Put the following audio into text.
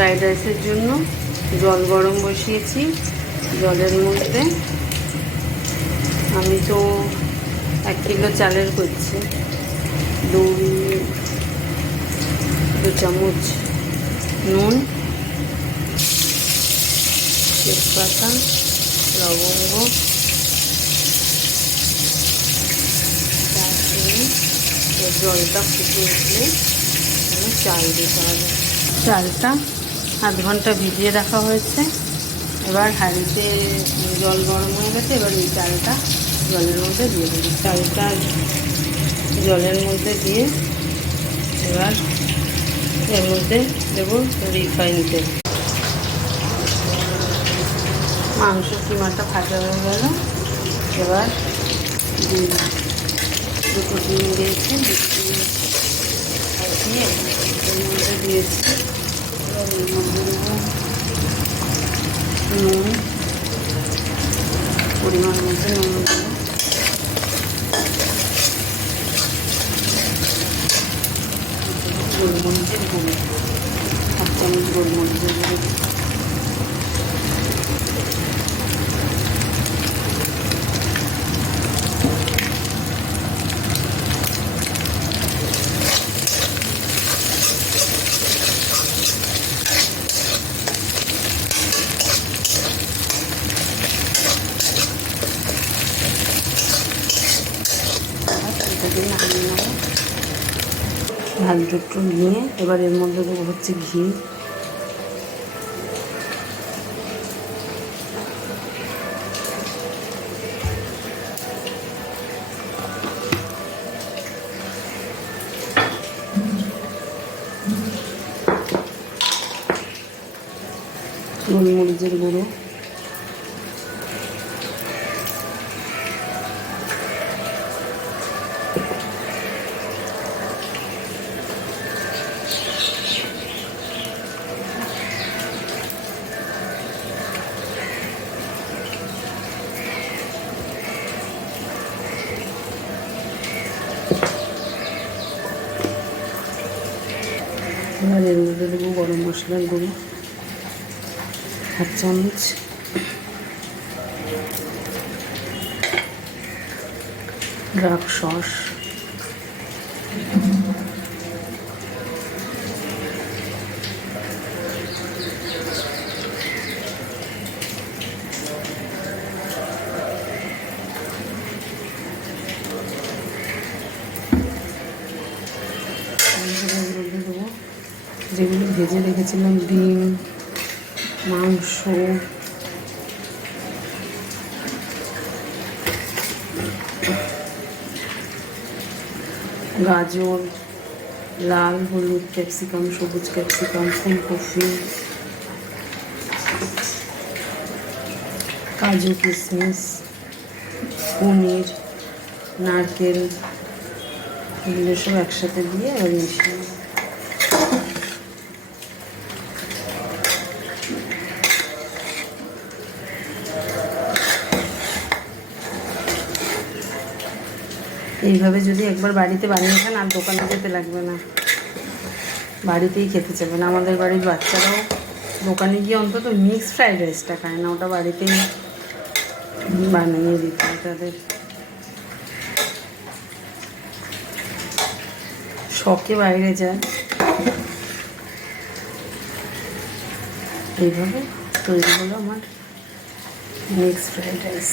Fried রাইসের জন্য জল গরম বসিয়েছি। জলের মধ্যে আমি তো 1 কিলো চালের করছি, 2 চামচ নুন, তেজপাতা, লবঙ্গ, দারচিনি। জলটা ফুটে উঠলে চাল দিতে হবে। চালটা আধ ঘন্টা ভিজিয়ে রাখা হয়েছে। এবার হাঁড়িতে জল গরম হয়ে গেছে। এবার এই চালটা জলের মধ্যে দিয়ে দেবো। চালটা জলের মধ্যে দিয়ে এবার এর মধ্যে দেবো রিফাইন তেল। মাংস কিমাটা ভাজা হয়ে গেল। এবার দুটো ডিম দিয়েছি, দিয়ে এর মধ্যে দিয়েছি। এবার এর মধ্যে দেবো নুন, পরিমাণ মতো নুন দেবো, গোলমরিচের গুঁড়ো, 1 চামচ গোলমরিচের গুঁড়ো। ঝাল একটু নিয়ে এবার এর মধ্যে দেবো হচ্ছে ঘি। গোলমরিচের গুঁড়ো, এবার এর মধ্যে দেবো গরম মশলার গুঁড়ো 1 চামচ, ডার্ক সস, যেগুলো ভেজে রেখেছিলাম ডিম, মাংস, গাজর, লাল, হলুদ ক্যাপসিকাম, সবুজ ক্যাপসিকাম, ফুলকপি, কাজু, কিশমিশ, পনির, নারকেল, এগুলো সব একসাথে দিয়ে এবার মিশিয়ে নেব। এইভাবে যদি একবার বাড়িতে বানিয়ে খান আর দোকানে যেতে লাগবে না, বাড়িতেই খেতে চাবে না। আমাদের বাড়ির বাচ্চারাও দোকানে গিয়ে অন্তত মিক্সড ফ্রাইড রাইসটা খায় না, ওটা বাড়িতেই বানিয়ে দিতে হয় তাদের। শখে বাইরে যায়। এইভাবে তৈরি হলো আমার মিক্সড ফ্রাইড রাইস।